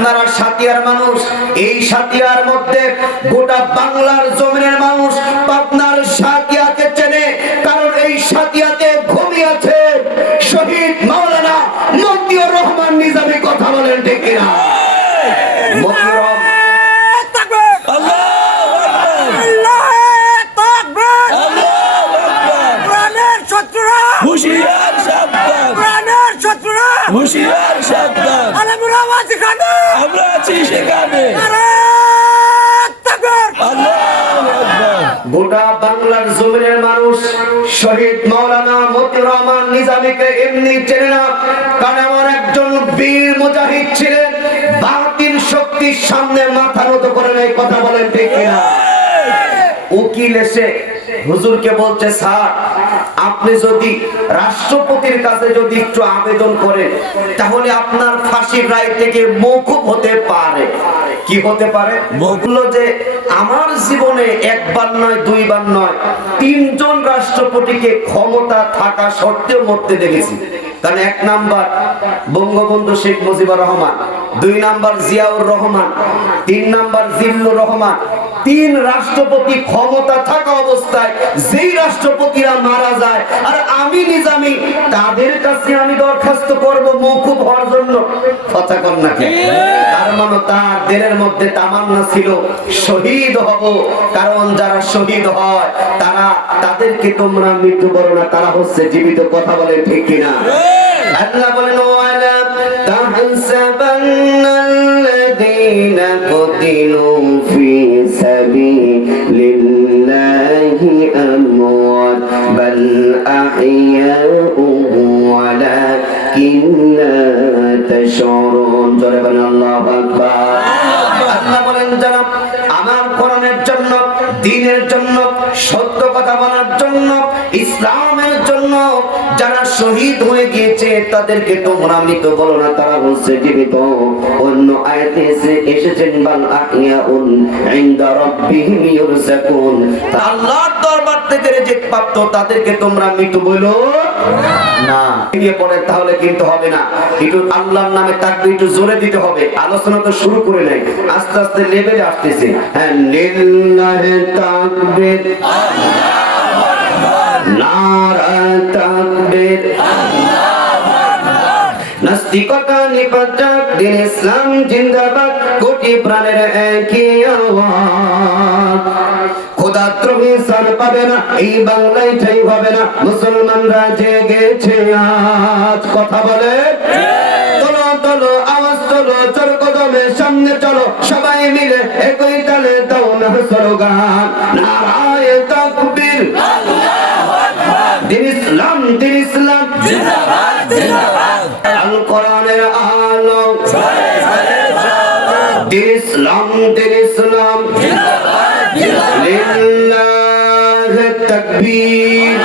আপনারা সাতিয়ার মানুষ এই সাতিয়ার মধ্যে গোটা বাংলার জমিনের মানুষ আপনার হুশিয়ার সাবধান। আমরা আছি সেখানে। গোটা বাংলার জমিনের মানুষ শহীদ মাওলানা মতিউর রহমান নিজামীকে এমনি চেনে না কারণ আমার একজন বীর মুজাহিদ ছিলেন বাতিল শক্তির সামনে মাথা নত করে এই কথা বলেন ঠিক কিনা? উকিল এসে হুজুরকে বলছে স্যার আপনি যদি রাষ্ট্রপতির কাছে যদি একটু আবেদন করেন তাহলে আপনার ফাঁসির রায় থেকে মৌকুব হতে পারে। কি হতে পারে? বলল যে আমার জীবনে একবার নয় দুইবার নয় তিনজন রাষ্ট্রপতিকে ক্ষমতা থাকা সত্ত্বেও মরতে দেখেছি। কারণ এক নাম্বার বঙ্গবন্ধু শেখ মুজিবুর রহমান দুই নাম্বার জিয়াউর রহমান, তিন নাম্বার জিল্লুর রহমান। তিন রাষ্ট্রপতি ক্ষমতা থাকা অবস্থায় যেই রাষ্ট্রপতিরা মারা যায়, আর আমি নিজামি, তাদের কাছে আমি দরখাস্ত করব মৌকুব হওয়ার জন্য। কথা কর না কেন? তার মানে তার দেহের মধ্যে তামান্না ছিল, শহীদ হব। কারণ যারা শহীদ হয়, তারা, তাদেরকে তোমরা মৃত্যু করো না তারা হচ্ছে জীবিত, কথা বলে ঠিক কিনা? আল্লাহ বলেন তাশউরুন জোরে বলেন আল্লাহু আকবার আল্লাহ বলেন যারা আমার কোরআনের জন্য দ্বীনের জন্য সত্য কথা বলার জন্য ইসলামের জন্য যারা শহীদ হয়ে গিয়েছে তাদেরকে তোমরা মৃত বলো না তারা হচ্ছে জীবিত অন্য আয়াতে এসে এসেছেন বাল আহিয়াউন ইনদা রাব্বিহিম ইউরজাকুন তা আল্লাহর দরবার থেকে রিজিক প্রাপ্ত তাদেরকে তোমরা মৃত বলো। না। দিয়ে পড়ে তাহলে কিন্তু হবে না। একটু আল্লাহর নামে তাকবীর একটু জোরে দিতে হবে। আলোচনা তো শুরু করে নাই। আস্তে আস্তে লেভেলে আসতেছে। হ্যাঁ লিল্লাহি তাকবীর। নারা তাকবীর। নাস্তিকতা নিপাতক দিন ইসলাম জিন্দাবাদ, কোটি প্রাণের একই আওয়াজ। খোদাদ্রোহী সার পাবে না, এই বাংলায় ঠাই হবে না। মুসলমানরা জেগেছে আজ। কথা বলে? তোলো তোলো, আওয়াজ তোলো, চোর কদমে সামনে চলো, সবাই মিলে একই তালে দাও না স্লোগান। নারায় তাকবীর। ইসলাম, দিন ইসলাম। আল কোরআনের আলো। দিন ইসলাম দিন ইসলাম তাকবীর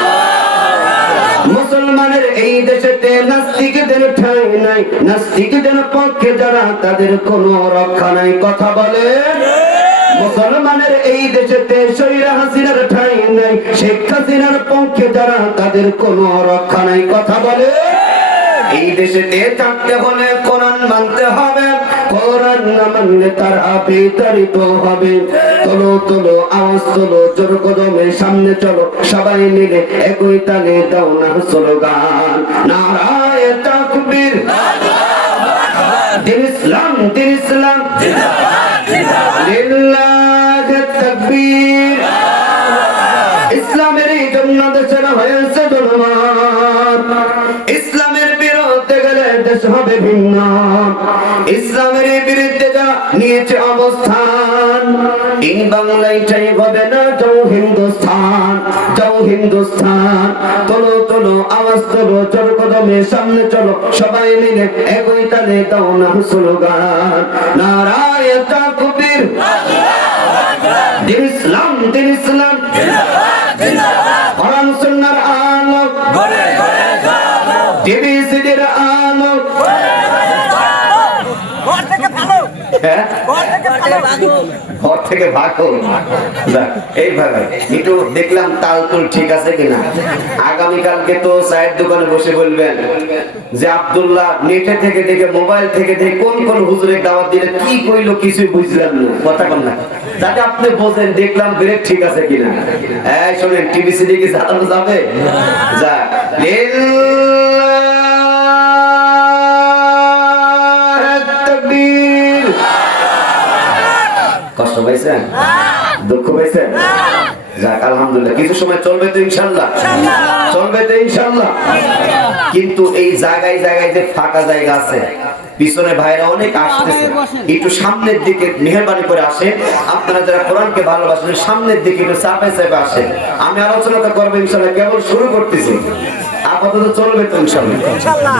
মুসলমানের এই দেশেতে নাস্তিকদের ঠাঁই নাই। নাস্তিকদের পক্ষে যারা, তাদের কোনো রক্ষা নাই। কথা বলে। মুসলমানের এই দেশেতে শৈরা হাসিনার ঠাঁই নাই। শেখ হাসিনার পক্ষে যারা, তাদের কোনো রক্ষা নাই। কথা বলে। এই দেশেতে থাকতে হলে কোরআন মানতে হবে। কোরআন না মানলে তারা বিতাড়িত হবে। তোলো তোলো, আওয়াজ তোলো, জোর কদমে সামনে চলো, সবাই মিলে একই তালে দাও না স্লোগান। নারায় তাকবীর। ইসলাম, দিন ইসলাম। লিল্লাহ তাকবীর। ইসলামের জন্য দেশের হয়েছে। বাংলায় চাই হবে না যাও হিন্দুস্থান যাও হিন্দুস্থান। তোলো তোলো আওয়াজ তোলো চোর কদমে সামনে চলো সবাই মিলে একই তালে দাও না স্লোগান। নারায় তাকবীর দিন ইসলাম দিন ইসলাম। কোরআন সুন্নাহর আলো টিভি সিডির আলো? ঘর ঘর থেকে ভাগো যাক, এইভাবে। একটু দেখলাম তাল তুল ঠিক আছে কিনা? আগামীকালকে তো চায়ের দোকানে বসে বলবেন যে আব্দুল্লাহ নেটে থেকে দেখে মোবাইল থেকে দেখে কোন কোন হুজুরের দাওয়াত দিলে কি কইলো কিছুই বুঝলাম না। কথা বল না। যাতে আপনি বোঝেন দেখলাম ব্রেক ঠিক আছে কিনা। হ্যাঁ শোনেন টিভি সিডি কি চালানো যাবে? যা পাইছেন? দুঃখ পাইছেন? যাক আলহামদুলিল্লাহ। কিছু সময় চলবে তো ইনশাল্লাহ চলবে তো ইনশাল্লাহ কিন্তু এই জায়গায় জায়গায় যে ফাঁকা জায়গা আছে পিছনে ভাইরা অনেক আসতেছে। একটু সামনের দিকে মেহরবানি করে আসে আপনারা যারা কোরআনকে ভালোবাসেন সামনের দিকে একটু চাপে চাপে আসে আমি আলোচনাটা করব ইনশাল্লাহ কেবল শুরু করতেছি। আপাতত চলবে তো ইনশাল্লাহ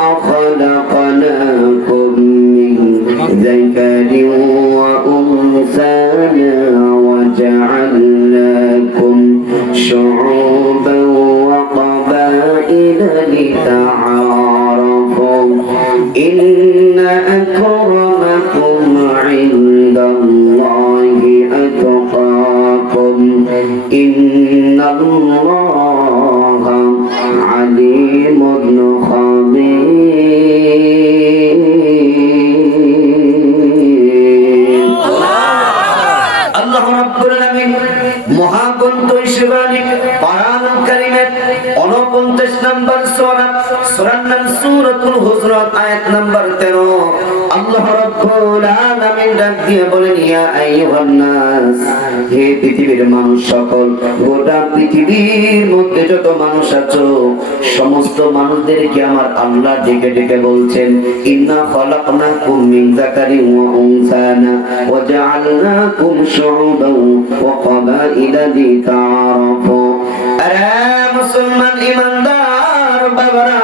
কারীমের 49 নম্বর সূরা সূরার নাম সূরাতুল হুজরাত, আয়াত নাম্বার 13 আল্লাহ রাব্বুল আলামিন ডাক দিয়ে বলেন আইয়ুহান নাস হে পৃথিবীর মানুষ সকল, গোটা পৃথিবীর মধ্যে মানুষ সমস্ত মানুষদেরকে আমার আল্লাহ ডেকে ডেকে বলছেন, ইন্না আরে মুসলমান ইমানদার বাবারা,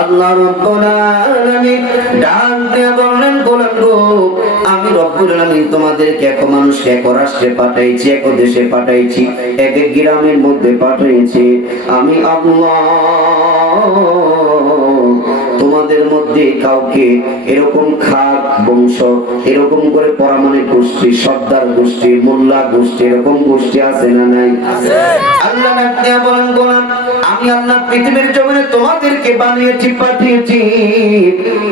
আল্লাহ রব্বুল আলামিন ডাক দিয়ে বললেন গোলাম গো, আমি রব্বুল তোমাদেরকে এক মানুষকে, এক রাষ্ট্রে পাঠাইছি, এক দেশে পাঠাইছি এক গ্রামের মধ্যে পাঠাইছি। আমি আল্লাহ মধ্যে কাউকে এরকম খাক বংশ এরকম করে পরামানিক গোষ্ঠী সর্দার গোষ্ঠী মোল্লা গোষ্ঠী এরকম গোষ্ঠী আছে না নাই? আল্লাহ বলেন গোলাম আমি আল্লাহ পৃথিবীর জমিনে তোমাদেরকে বানিয়েছি পাঠিয়েছি।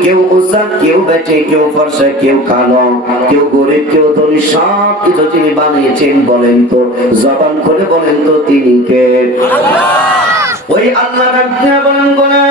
কেউ উষা কেউ বেটে কেউ ফর্সা কেউ কালো কেউ গরিব কেউ ধনী সব কিছু তিনি বানিয়েছেন বলেন তো জবান করে বলেন তো তিনি কে? ওই আল্লাহ বলেন গোলাম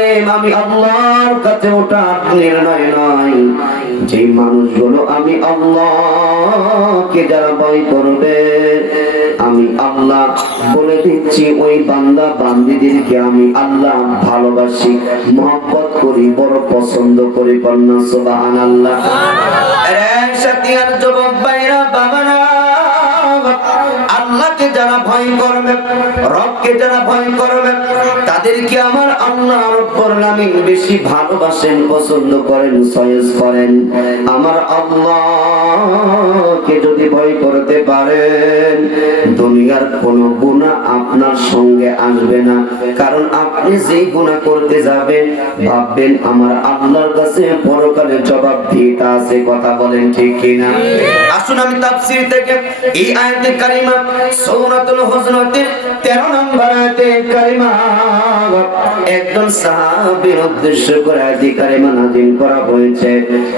আলেম আমি আল্লাহর কাছে ওটা নির্ণয় নয় যে মানুষগুলো আমি আল্লাহকে যারা ভয় করবে আমি আল্লাহ বলে দিচ্ছি ওই বান্দা বান্দিদেরকে আমি আল্লাহ ভালোবাসি মহব্বত করি বড় পছন্দ করি কন্যা সুবাহান আল্লাহ সাথিয়ার যুবক ভাইরা বাবারা আল্লাহকে যারা ভয় করবে রবকে যারা ভয় করবে তাদেরকে আমার আল্লাহ রব্বুল আলামিন বেশি ভালোবাসেন, পছন্দ করেন সয়েস করেন। আমার আল্লাহকে যদি ভয় করতে পারেন, দুনিয়ার কোন গুনাহ আপনার সঙ্গে আসবে না। কারণ আপনি যেই গুনাহ করতে যাবেন, ভাববেন আমার আল্লাহর কাছে পরকালে জবাব দিতে আছে, কথা বলেন ঠিক কিনা? আসুন আমি তাফসীর থেকে এই আয়াতে কারিমা, সূরাতুল হুজরাতের 13 নম্বর আয়াতে কারিমা। একজন উদ্দেশ্য করে আয়াতে কারিমা করা হয়েছে।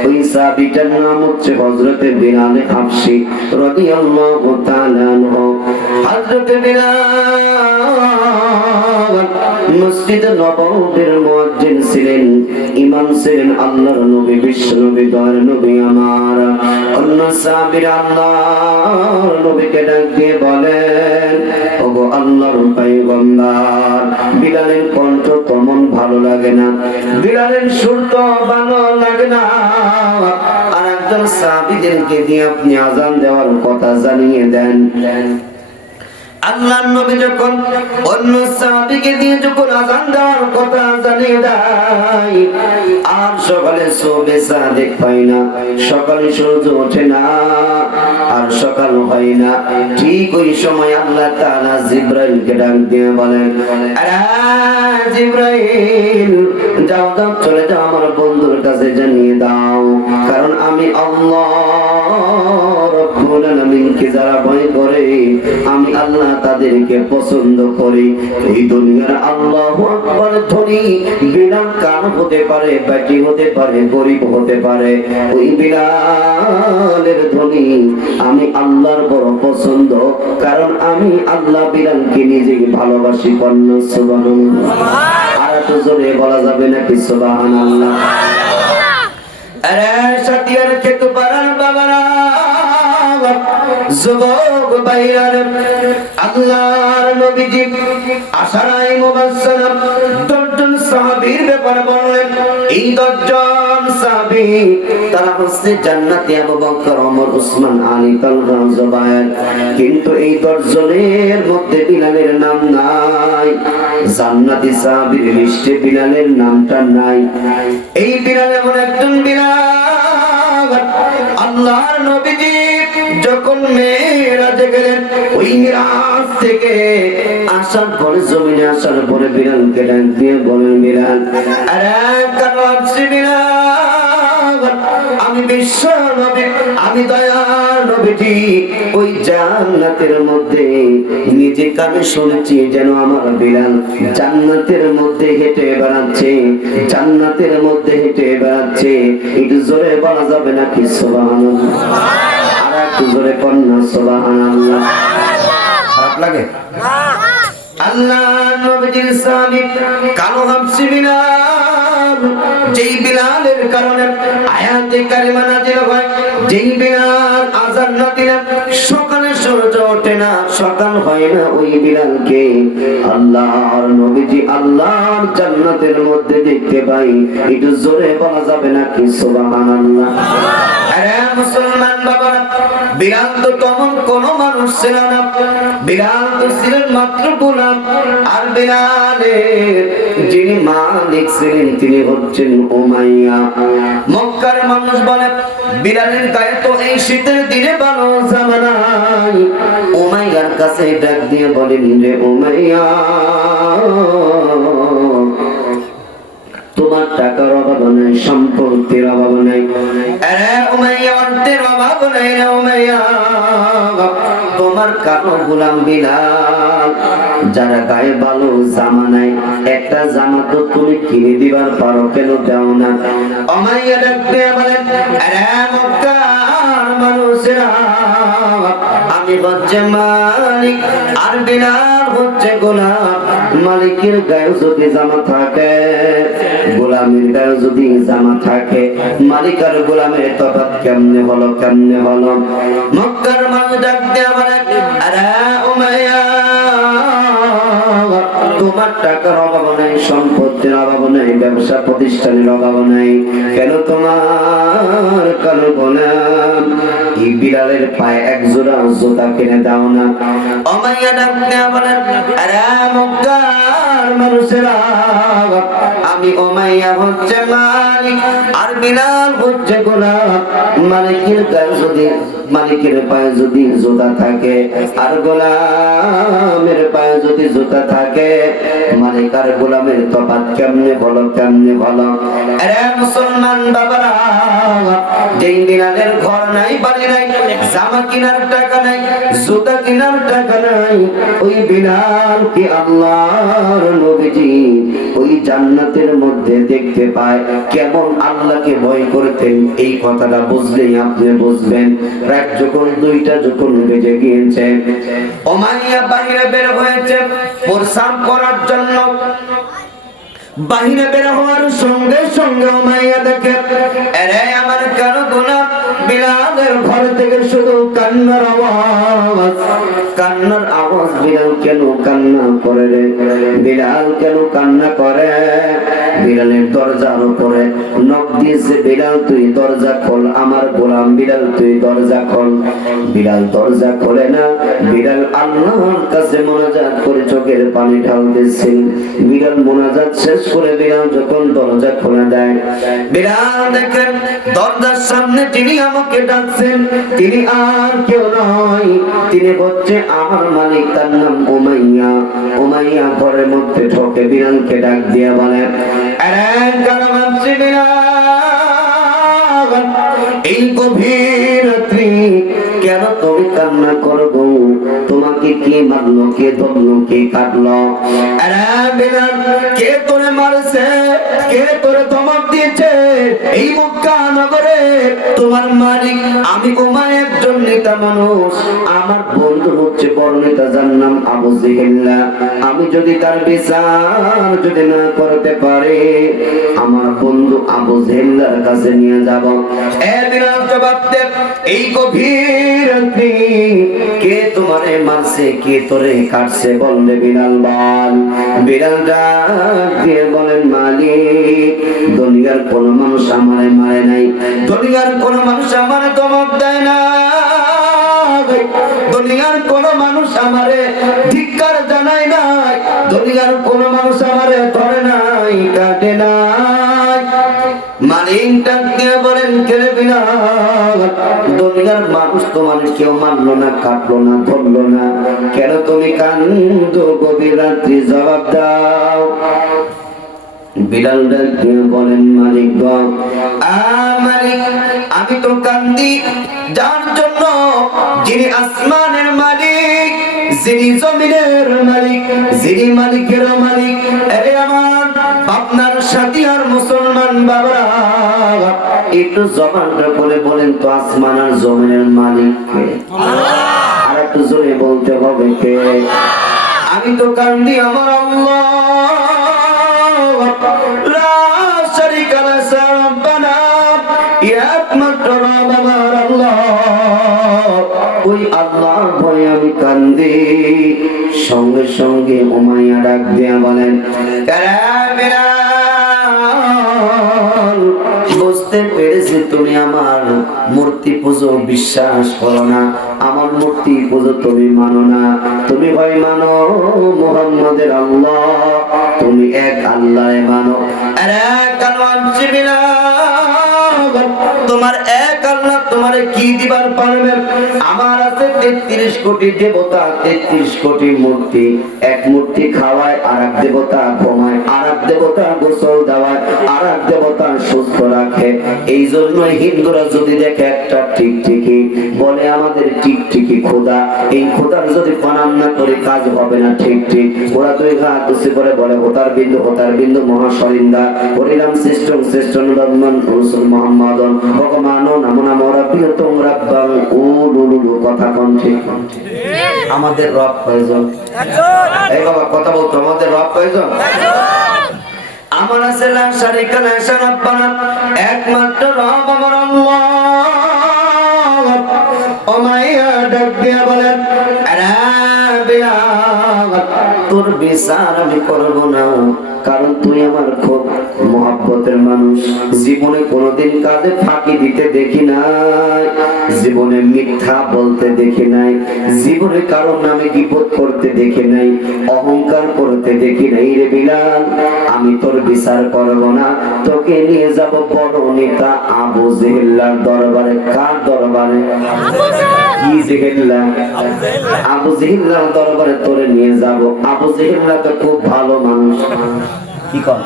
ওই সাহাবীটার নাম হচ্ছে হযরতে বিলাল হাবশী রাদিয়াল্লাহু তাআলা আনহু। মসজিদ নববীর মুয়াজ্জিন ছিলেন, ইমাম ছিলেন আল্লাহর নবী, বিশ্ব নবী, দয়ার নবী আমার। অন্য সাহাবীরা আল্লাহর নবীকে ডাক দিয়ে বলেন, ওগো আল্লাহর পয়গম্বর, বিলালের কণ্ঠ তেমন ভালো লাগে না, বিলালের সুর তো ভালো লাগে না। আর একজন সাহাবীদেরকে দিয়ে আপনি আজান দেওয়ার কথা জানিয়ে দেন। আল্লাহর নবী যখন অন্য দিয়ে যখন আজান দেওয়ার কথা জানিয়ে দেয়, আর সকালে সোবে সাদেক পাই না, সকালে সূর্য ওঠে না, আর সকাল হয় না। ঠিক ওই সময় আল্লাহ তাআলা জিব্রাইলকে ডাক দিয়ে বলেন জিব্রাইল, যাও যাও, চলে যাও আমার বন্ধুর কাছে জানিয়ে দাও, কারণ আমি আল্লাহ রব্বুল আলামিনকে যারা ভয় করে, আমি আল্লাহ তাদেরকে পছন্দ করি। এই দুনিয়ার আল্লাহু আকবার ধনী বিলাল কার হতে পারে ব্যাটি হতে পারে, গরিব হতে পারে। ওই বিলালের ধনী, আমি আল্লাহর বড় পছন্দ, কারণ আমি আল্লাহ বিলালকে নিজেকে ভালোবাসি কন্য সুবহানাল্লাহ। আর এত জোরে বলা যাবে নাকি, সুবহানাল্লাহ? আরে সাথিয়ার খেত বাবারা যুবক ভাইয়ার আল্লাহর নবীজি আশারাই সাহাবীর ব্যাপারে বললেন, এই সাহাবী তারা হচ্ছে জান্নাতি আবু বকর, ওমর আলী, তালহা, জুবায়ের। কিন্তু এই দশজনের মধ্যে বিলালের নাম নাই। জান্নাতি সাহাবীর লিস্টে বিলালের নামটা নাই। এই বিলাল এমন একজন বিলাল, আল্লাহর নবীজি আসার পরে জমিনে আসার দিয়ে বলেন বিড়াল আমি বিশ্ব আমি নবীজি ওই জান্নাতের মধ্যে নিজে কানে শুনেছি যেন আমার বিড়াল জান্নাতের মধ্যে হেঁটে বেড়াচ্ছে, জান্নাতের মধ্যে হেঁটে বেড়াচ্ছে। একটু জোরে বলা যাবে নাকি? সুবহানাল্লাহ। আর একটু জোরে কন্যা সুবহানাল্লাহ। খারাপ লাগে? আল্লাহর নবীজি আল্লাহর জান্নাতের মধ্যে দেখতে পাই, একটু জোরে বলা যাবে নাকি? সুবহানাল্লাহ। আরে মুসলমান বাবারা বিলাল তো তেমন কোন মানুষ ছিল না। বিলাল তো ছিলেন মাত্র গোলাম। আর বিলালের যিনি মালিক ছিলেন, তিনি হচ্ছেন উমাইয়া। মক্কার মানুষ বলে বিলালের গায়ে তো এই শীতের দিনে ভালো জামা নাই। উমাইয়ার কাছে ডাক দিয়ে বলেন, রে উমাইয়া তোমার টাকার অভাব নাই, সম্পত্তির অভাব নাই। তোমার কালো বিলাল, যারা গায়ে ভালো জামা নাই। একটা জামা তো তুমি কিনে দিবার পারো, কেন দাও না? মানুষেরা, আমি হচ্ছে মালিক আর বিলাল। হচ্ছে গোলাম। মালিকের গায়ে যদি জামা থাকে, গোলামের গায়ে যদি জামা থাকে, মালিক আর গোলামের তফাৎ কেমনে হলো কেমনে হলো? মক্কার মানুষ ডাক দিয়ে বলে, আরে টাকার অভাব নাই, সম্পত্তির অভাব নাই, ব্যবসা প্রতিষ্ঠানের অভাব নাই। কেন তোমার কালো গোলাম এই বিড়ালের পায়ে এক জোড়া জুতা কিনে দাও না। অমাইয়া আরে মানুষেরা। আমি ওমাইয়া হচ্ছে মালিক, আর বিলাল হচ্ছে মালিকের যদি মালিকের পায়ে যদি জুতা থাকে, আর গোলামের পায়ে যদি জুতা থাকে, মালিক আর গোলামের তফাৎ কেমনে বলো কেমনে বলো? মুসলমান বাবারা, যেই বিলালের ঘর নাই, বাড়ি নাই জামা কেনার টাকা নাই, জুতা কেনার টাকা নাই। ওই বিলালকে আল্লাহর নবীজি ওই জান্নাতের মধ্যে দেখতে পায়, কেমন আল্লাহকে ভয় করতেন। এই কথাটা বুঝলেই আপনি বুঝবেন। রাত যখন দুইটা যখন বেজে গিয়েছে, ওমাইয়া বাহিরে বের হয়েছে প্রসাব করার জন্য। বাহিরে বের হওয়ার সঙ্গে সঙ্গে মাইয়া দেখে থেকে শুধু কান্নার আওয়াজ কান্নার আওয়াজ বিলাল কেন কান্না করে রে। বিলাল কেন কান্না করে। বিলালের দরজার উপরে নখ দিয়েছে, বিলাল, তুই দরজা খোল, আমার গোলাম বিলাল, তুই দরজা খোল। বিলাল দরজা খোলে না। বিলাল আল্লাহর কাছে মোনাজাত করে চোখের পানি ঢালতেছে। বিলাল মোনাজাত শেষ করে বিলাল যখন দরজা খুলে দেয়, বিলাল, দেখেন, দরজার সামনে তিনি আমাকে ডাকছেন। তিনি আর কেউ নয়। তিনি হচ্ছে আমার মালিক তার নাম উমাইয়া। উমাইয়া ঘরের মধ্যে ঢোকে, বিড়ালকে ডাক দিয়ে বলে এই গভীর কে মারলো, কে ধরলো, কে কাটলো? কে তোরে মারছে, কে তোরে ধমক দিয়েছে? এই মক্কা নগরে তোমার মালিক, আমি ওমার একজন নেতা মানুষ। আমার বন্ধু হচ্ছে বড় নেতা, যার নাম আবু জিহিল্লা। আমি যদি তার বিচার যদি না করতে পারে, আমার বন্ধু আবু জেহেল্লার কাছে নিয়ে যাব। এই গভীর কে তোমারে মারছে কে তোরে কাটছে বলবে বিড়াল বল? বিলাল ডাক দিয়ে বলেন, মালিক, দুনিয়ার কোন মানুষ আমারে মারে নাই। দুনিয়ার কোন মানুষ আমারে ধমক দেয় না। দুনিয়ার কোন মানুষ আমারে ধিক্কার জানায় নাই। দুনিয়ার কোন মানুষ কেউ মারলো না কাটলো না, ধরলো না। কেন তুমি কান্দ গভীর রাত্রি জবাব দাও। ডাক বলেন, মালিক মালিক, আমি তো কান্দি। যার জন্য যিনি আসমানের মালিক, যিনি জমিনের মালিক, যিনি মালিকের মালিক আরে আমার আপনার সাথী আর মুসলমান বাবারা একটু জবানটা করে বলেন তো আসমান আর জমিনের মালিক কে? আর একটু জোরে বলতে হবে কে? আমি তো কান্দি আমার আল্লাহ। লা শারিকা লা সারাব্বানা একমাত্র রব আমার আল্লাহ। ওই আল্লাহর ভয়ে আমি কান্দি। সঙ্গে সঙ্গে উমাইয়া ডাক দিয়া বলেন "কারা বিলাল, বুঝতে পেরেছি তুমি আমার মূর্তি পুজো বিশ্বাস করো না। আমার মূর্তি পুজো তুমি মানো না। তুমি ভাই মানো মোহাম্মদের আল্লাহ। তুমি এক আল্লাহ মানো? তোমার এক আল্লাহ তোমারে কি দিবার পারবেন আমার আছে তেত্রিশ কোটি দেবতা, তেত্রিশ কোটি মূর্তি। এক মূর্তি খাওয়ায় আর এক দেবতা ঘুমায়। আর দেবতা গোসল দেওয়ায় আর এক দেবতা সুস্থ রাখে। এই জন্য হিন্দুরা যদি দেখে একটা টিকটিকি বলে আমাদের টিকটিকি খোদা এই খোদার যদি প্রণাম না করে কাজ হবে না ঠিক ঠিক ওরা দুই করে বলে হোতার বিন্দু হোতার বিন্দু মহাসরিন্দা হরিরাম শ্রেষ্ঠ শ্রেষ্ঠ নন্দন রসুল মোহাম্মদন। ভগবান রাব্বান উলুলুলু কথা কম ঠিক। আমাদের রব প্রয়োজন এই বাবা কথা বলতো আমাদের রব প্রয়োজন আমার আছে লা শারিকা লা একমাত্র রব আমার আল্লাহ। ওমাইয়া ডাক দিয়া বলেন তোর বিচার আমি করব না। কারণ তুই আমার খুব মহাব্বতের মানুষ। জীবনে কোনোদিন কাজে ফাঁকি দিতে দেখি নাই। জীবনে মিথ্যা বলতে দেখি নাই। জীবনে কারোর নামে বিপদ করতে দেখি নাই। অহংকার করতে দেখি নাই রে বিলাল। আমি তোর বিচার করব না। তোকে নিয়ে যাব বড় নেতা আবু জেহেল্লার দরবারে। কার দরবারে? কি জেহেল্লা আবু জেহেল্লার দরবারে তোরে নিয়ে যাব। আবু জেহেল্লা তো খুব ভালো মানুষ। কি কর?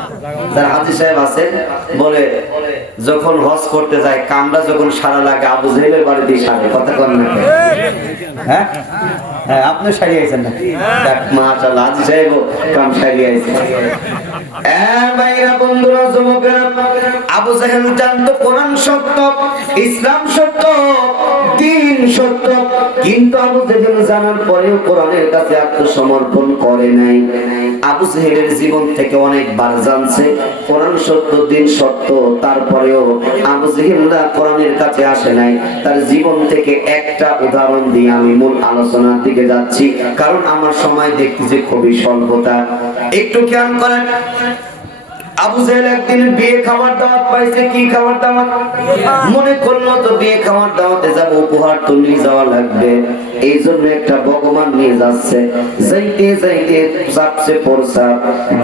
যারা হাজি সাহেব আছেন বলে, যখন হজ করতে যায়, কামরা যখন সারা লাগে, আবু জেহেলের বাড়িতে সারে, কথা কন না হ্যাঁ? হ্যাঁ আপনি সারিয়ে আছেন না মাশাআল্লাহ, হাজি সাহেব কাম ভাইরা, বন্ধুরা আবু জাহেল জানতো, কোরআন সত্য, ইসলাম সত্য, দিন সত্য, কিন্তু আবু জাহেল জানার পরেও কোরআনের কাছে আত্মসমর্পণ করে নাই। আবু জেহেলের জীবন থেকে অনেকবার জানছে। কোরআন সত্য, দিন সত্য, তারপরেও আবু জেহেলরা কোরআনের কাছে আসে নাই। তার জীবন থেকে একটা উদাহরণ দিয়ে আমি মূল আলোচনার দিকে যাচ্ছি। কারণ আমার সময় দেখতেছি খুবই স্বল্পতা। একটু খেয়াল করেন। আবু জেহেল একদিন বিয়ে খাবার দাওয়াত পাইছে কি খাবার দাওয়াত? মনে করল তো বিয়ে খাবার দাওয়াতে যাব উপহার তো নিয়ে যাওয়া লাগবে। এই জন্য একটা ভগবান নিয়ে যাচ্ছে। যাইতে যাইতে চাপছে পড়ছা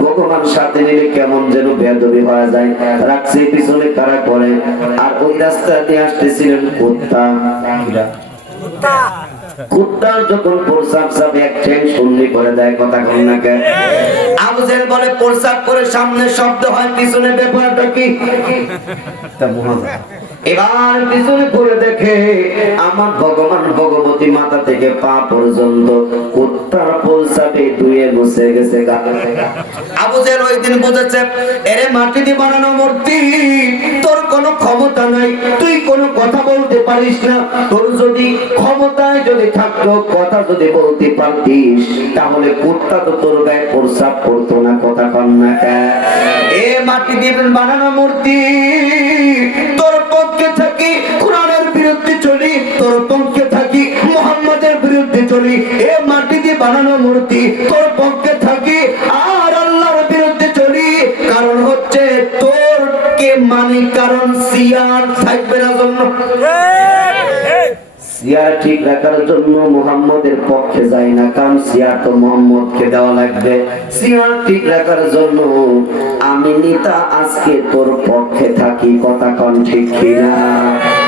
ভগবান সাথে নিলে কেমন যেন বেদবি হয়ে যায়। রাখছে পিছনে কারা করে। আর ওই রাস্তা দিয়ে আসতেছিলেন কুত্তা। কুত্তা। যখন প্রসাব সাবে এক ট্রেন শুনলি করে দেয় কথা কম না কে আবুজেল বলে, প্রসাব করে সামনে শব্দ হয়, পিছনে ব্যাপারটা কি তা মহাজা। এবার পিছনে ঘুরে দেখে আমার ভগবান ভগবতী মাথা থেকে পা পর্যন্ত কুত্তার প্রসাবে ধুয়ে মুছে গেছে আবু জেহেল ওই দিন বুঝেছে, এরে মাটি দিয়ে বানানো মূর্তি, তোর কোনো ক্ষমতা নাই, তুই কোনো কথা বলতে পারিস না। তোর যদি ক্ষমতায় যদি থাকতো, কথা যদি বলতে পারতিস, তাহলে কুত্তা তো তোর গায়ে প্রসাব করতো না, কথা কন না এ মাটি দিয়ে বানানো মূর্তি, তোর পক্ষে তোর পক্ষে থাকি, মোহাম্মদের বিরুদ্ধে চলি। এ মাটি দিয়ে বানানো মূর্তি, তোর পক্ষে থাকি, আর আল্লাহর বিরুদ্ধে চলি। কারণ হচ্ছে তোর কে মানে কারণ সিয়ার থাকবে না জন্য। সিয়ার ঠিক রাখার জন্য মোহাম্মদের পক্ষে যায় না, কারণ সিয়ার তো দেওয়া লাগবে। সিয়ার ঠিক রাখার জন্য আমি নিতা, আজকে তোর পক্ষে থাকি, কথা কন ঠিক কিনা?